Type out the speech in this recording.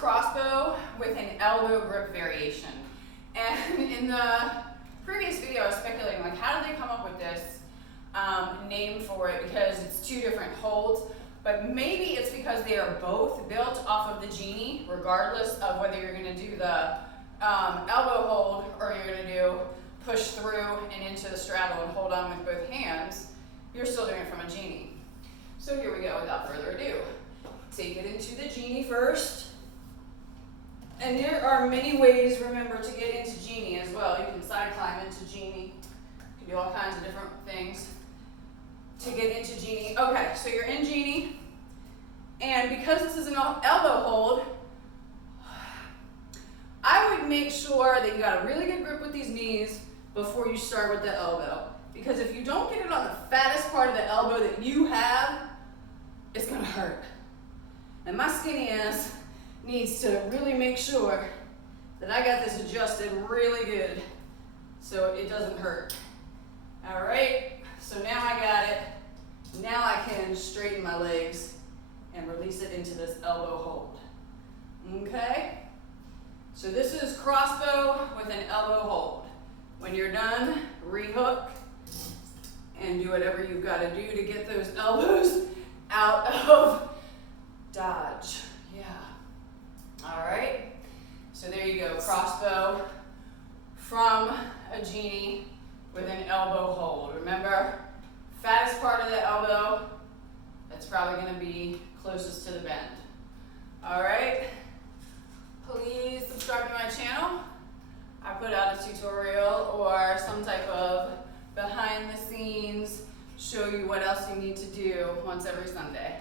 crossbow with an elbow grip variation. And in the previous video, I was speculating, like, how did they come up with this name for it? Because it's two different holds, but maybe it's because they are both built off of the genie, regardless of whether you're going to do the elbow hold or you're going to do push through and into the straddle and hold on with both hands. You're still doing it from a genie. So here we go, without further ado. Take it into the genie first. And there are many ways, remember, to get into genie as well. You can side climb into genie. You can do all kinds of different things to get into genie. Okay, so you're in genie. And because this is an elbow hold, I would make sure that you got a really good grip with these knees before you start with the elbow. Because if you don't get it on the fattest part of the elbow that you have, it's gonna hurt. And my skinny ass needs to really make sure that I got this adjusted really good so it doesn't hurt. All right, so now I got it. Now I can straighten my legs and release it into this elbow hold. Okay? So this is crossbow with an elbow hold. When you're done, rehook and do whatever you've got to do to get those elbows out of dodge. Yeah. All right. So there you go. Crossbow from a genie with an elbow hold. Remember, fattest part of the elbow, that's probably going to be closest to the bend. All right. Please subscribe to my channel. I put out a tutorial or some type of behind the scenes, show you what else you need to do once every Sunday.